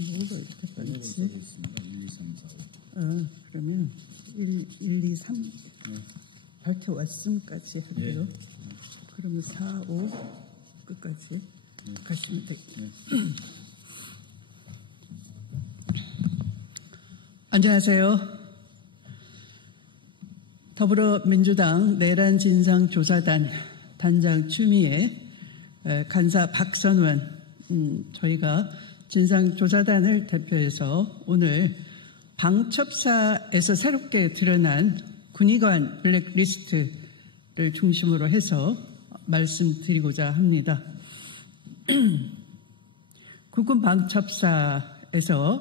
뭐가 이렇게 빠르지? 1, 2, 3, 4, 5. 그러면 1, 2, 3 네. 밝혀왔음까지 할게요. 네. 그러면 4, 5 끝까지 가시면 되겠습니다. 네. 안녕하세요. 더불어민주당 내란진상조사단 단장 추미애, 간사 박선원, 저희가 진상조사단을 대표해서 오늘 방첩사에서 새롭게 드러난 군의관 블랙리스트를 중심으로 해서 말씀드리고자 합니다. 국군 방첩사에서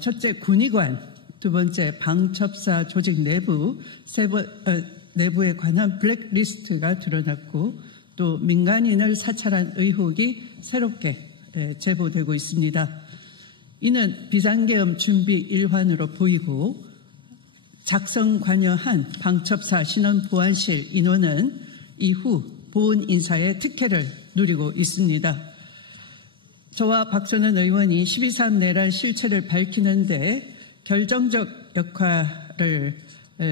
첫째 군의관, 두 번째 방첩사 조직 내부에 관한 블랙리스트가 드러났고 또 민간인을 사찰한 의혹이 새롭게 제보되고 있습니다. 이는 비상계엄 준비 일환으로 보이고 작성 관여한 방첩사 신원보안실 인원은 이후 보훈 인사의 특혜를 누리고 있습니다. 저와 박선원 의원이 12.3 내란 실체를 밝히는데 결정적 역할을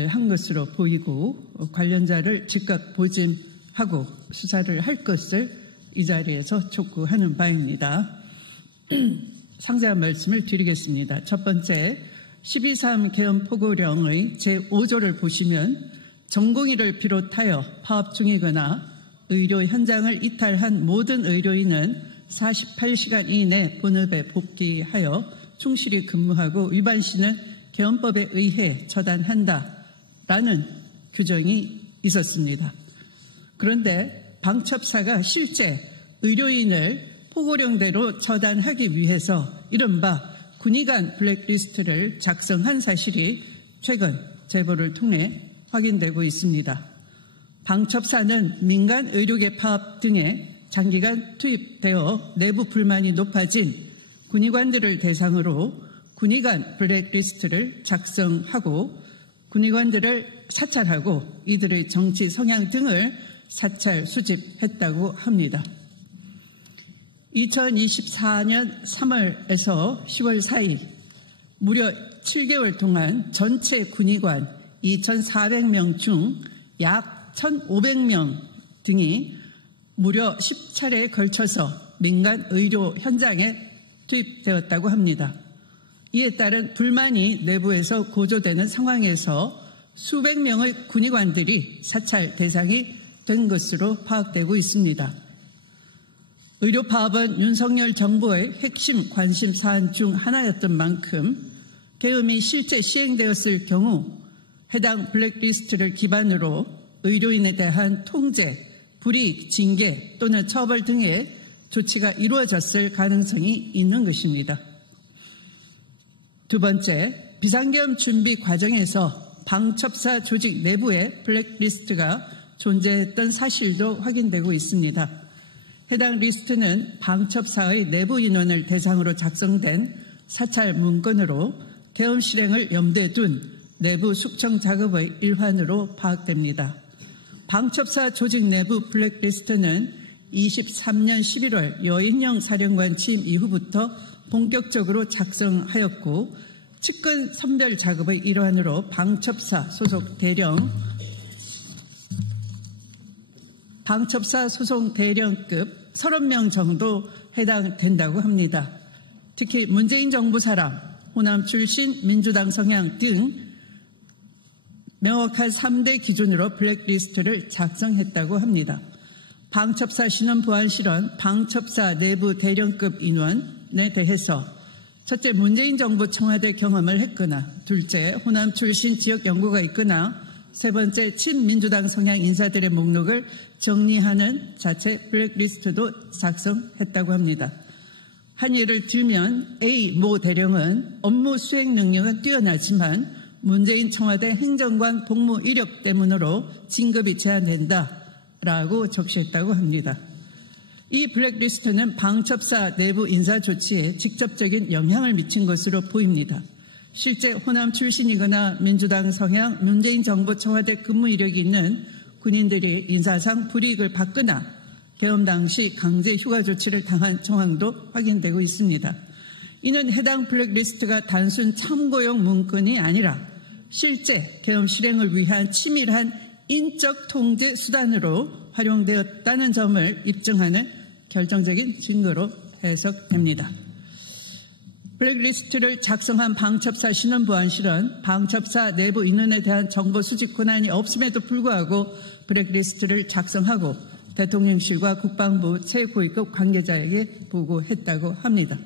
한 것으로 보이고 관련자를 즉각 보짐하고 수사를 할 것을 이 자리에서 촉구하는 바입니다. 상세한 말씀을 드리겠습니다. 첫 번째, 12.3 계엄 포고령의 제5조를 보시면 전공의를 비롯하여 파업 중이거나 의료 현장을 이탈한 모든 의료인은 48시간 이내 본업에 복귀하여 충실히 근무하고 위반 시는 계엄법에 의해 처단한다라는 규정이 있었습니다. 그런데 방첩사가 실제 의료인을 포고령대로 처단하기 위해서 이른바 군의관 블랙리스트를 작성한 사실이 최근 제보를 통해 확인되고 있습니다. 방첩사는 민간 의료계 파업 등에 장기간 투입되어 내부 불만이 높아진 군의관들을 대상으로 군의관 블랙리스트를 작성하고 군의관들을 사찰하고 이들의 정치 성향 등을 사찰 수집했다고 합니다. 2024년 3월에서 10월 사이 무려 7개월 동안 전체 군의관 2,400명 중 약 1,500명 등이 무려 10차례에 걸쳐서 민간 의료 현장에 투입되었다고 합니다. 이에 따른 불만이 내부에서 고조되는 상황에서 수백 명의 군의관들이 사찰 대상이 된 것으로 파악되고 있습니다. 의료 파업은 윤석열 정부의 핵심 관심 사안 중 하나였던 만큼 계엄이 실제 시행되었을 경우 해당 블랙리스트를 기반으로 의료인에 대한 통제, 불이익, 징계 또는 처벌 등의 조치가 이루어졌을 가능성이 있는 것입니다. 두 번째, 비상계엄 준비 과정에서 방첩사 조직 내부에 블랙리스트가 존재했던 사실도 확인되고 있습니다. 해당 리스트는 방첩사의 내부 인원을 대상으로 작성된 사찰 문건으로 계엄 실행을 염두에 둔 내부 숙청 작업의 일환으로 파악됩니다. 방첩사 조직 내부 블랙리스트는 23년 11월 여인영 사령관 취임 이후부터 본격적으로 작성하였고 측근 선별 작업의 일환으로 방첩사 소속 대령급 30명 정도 해당된다고 합니다. 특히 문재인 정부 사람, 호남 출신, 민주당 성향 등 명확한 3대 기준으로 블랙리스트를 작성했다고 합니다. 방첩사 신원보안실은 방첩사 내부 대령급 인원에 대해서 첫째, 문재인 정부 청와대 경험을 했거나 둘째, 호남 출신 지역 연고가 있거나 세 번째, 친민주당 성향 인사들의 목록을 정리하는 자체 블랙리스트도 작성했다고 합니다. 한 예를 들면 A 모 대령은 업무 수행 능력은 뛰어나지만 문재인 청와대 행정관 복무 이력 때문으로 진급이 제한된다라고 적시했다고 합니다. 이 블랙리스트는 방첩사 내부 인사 조치에 직접적인 영향을 미친 것으로 보입니다. 실제 호남 출신이거나 민주당 성향, 문재인 정부 청와대 근무 이력이 있는 군인들이 인사상 불이익을 받거나 계엄 당시 강제 휴가 조치를 당한 정황도 확인되고 있습니다. 이는 해당 블랙리스트가 단순 참고용 문건이 아니라 실제 계엄 실행을 위한 치밀한 인적 통제 수단으로 활용되었다는 점을 입증하는 결정적인 증거로 해석됩니다. 블랙리스트를 작성한 방첩사 신원보안실은 방첩사 내부 인원에 대한 정보 수집 권한이 없음에도 불구하고 블랙리스트를 작성하고 대통령실과 국방부 최고위급 관계자에게 보고했다고 합니다.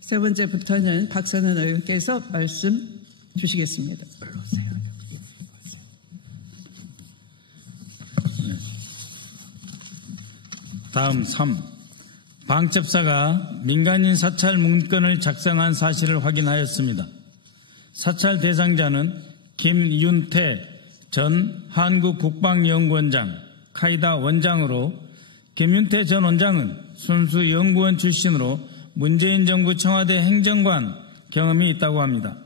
세 번째부터는 박선원 의원께서 말씀 주시겠습니다. 다음 3. 방첩사가 민간인 사찰 문건을 작성한 사실을 확인하였습니다. 사찰 대상자는 김윤태 전 한국국방연구원장 카이다 원장으로, 김윤태 전 원장은 순수 연구원 출신으로 문재인 정부 청와대 행정관 경험이 있다고 합니다.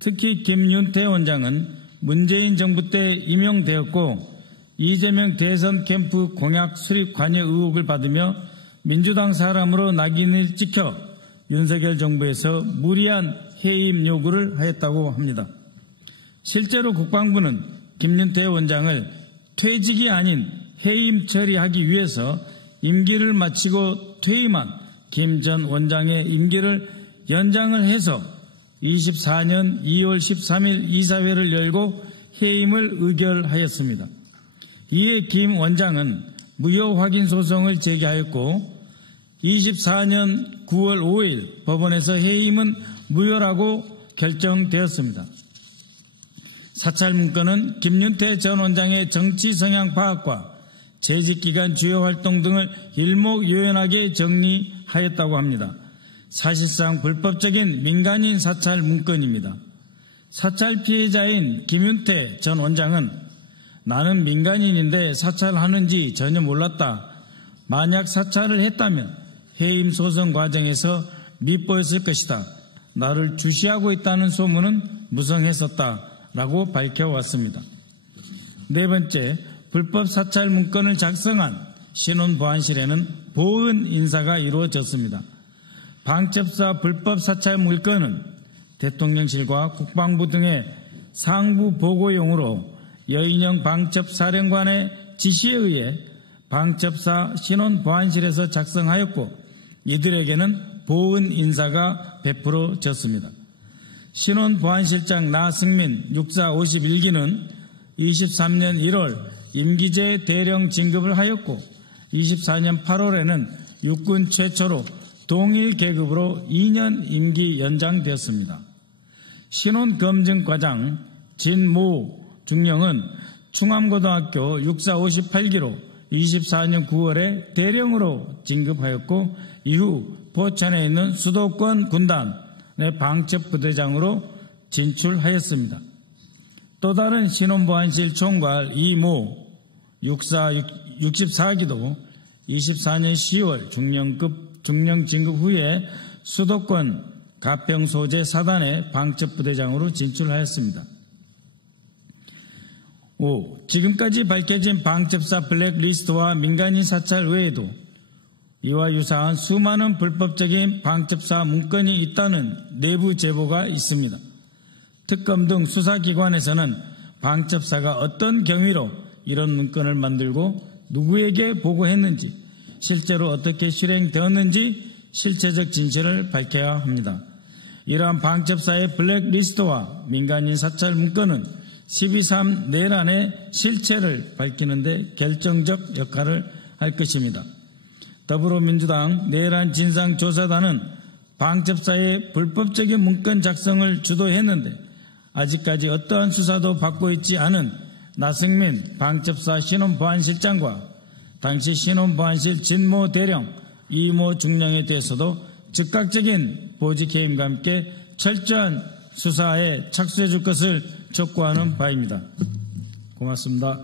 특히 김윤태 원장은 문재인 정부 때 임용되었고 이재명 대선 캠프 공약 수립 관여 의혹을 받으며 민주당 사람으로 낙인을 찍혀 윤석열 정부에서 무리한 해임 요구를 하였다고 합니다. 실제로 국방부는 김윤태 원장을 퇴직이 아닌 해임 처리하기 위해서 임기를 마치고 퇴임한 김 전 원장의 임기를 연장을 해서 24년 2월 13일 이사회를 열고 해임을 의결하였습니다. 이에 김 원장은 무효 확인 소송을 제기하였고 24년 9월 5일 법원에서 해임은 무효라고 결정되었습니다. 사찰 문건은 김윤태 전 원장의 정치 성향 파악과 재직기간 주요 활동 등을 일목요연하게 정리하였다고 합니다. 사실상 불법적인 민간인 사찰 문건입니다. 사찰 피해자인 김윤태 전 원장은 나는 민간인인데 사찰하는지 전혀 몰랐다. 만약 사찰을 했다면 해임 소송 과정에서 밉보였을 것이다. 나를 주시하고 있다는 소문은 무성했었다라고 밝혀왔습니다. 네 번째, 불법 사찰 문건을 작성한 신원보안실에는 보은 인사가 이루어졌습니다. 방첩사 불법 사찰 문건은 대통령실과 국방부 등의 상부 보고용으로 여인영 방첩사령관의 지시에 의해 방첩사 신원보안실에서 작성하였고 이들에게는 보은 인사가 베풀어졌습니다. 신원보안실장 나승민 육사 51기는 23년 1월 임기제 대령 진급을 하였고 24년 8월에는 육군 최초로 동일 계급으로 2년 임기 연장되었습니다. 신원검증과장 진모 중령은 충암고등학교 육사 58기로 24년 9월에 대령으로 진급하였고 이후 포천에 있는 수도권 군단의 방첩부대장으로 진출하였습니다. 또 다른 신원보안실 총괄 이모 육사 64기도 24년 10월 중령 진급 후에 수도권 가평 소재 사단의 방첩부대장으로 진출하였습니다. 5. 지금까지 밝혀진 방첩사 블랙리스트와 민간인 사찰 외에도 이와 유사한 수많은 불법적인 방첩사 문건이 있다는 내부 제보가 있습니다. 특검 등 수사기관에서는 방첩사가 어떤 경위로 이런 문건을 만들고 누구에게 보고했는지, 실제로 어떻게 실행되었는지 실체적 진실을 밝혀야 합니다. 이러한 방첩사의 블랙리스트와 민간인 사찰 문건은 12.3 내란의 실체를 밝히는 데 결정적 역할을 할 것입니다. 더불어민주당 내란 진상조사단은 방첩사의 불법적인 문건 작성을 주도했는데 아직까지 어떠한 수사도 받고 있지 않은 나승민 방첩사 신원보안실장과 당시 신원보안실 진모 대령, 이모 중령에 대해서도 즉각적인 보직 해임과 함께 철저한 수사에 착수해 줄 것을 촉구하는 바입니다. 고맙습니다.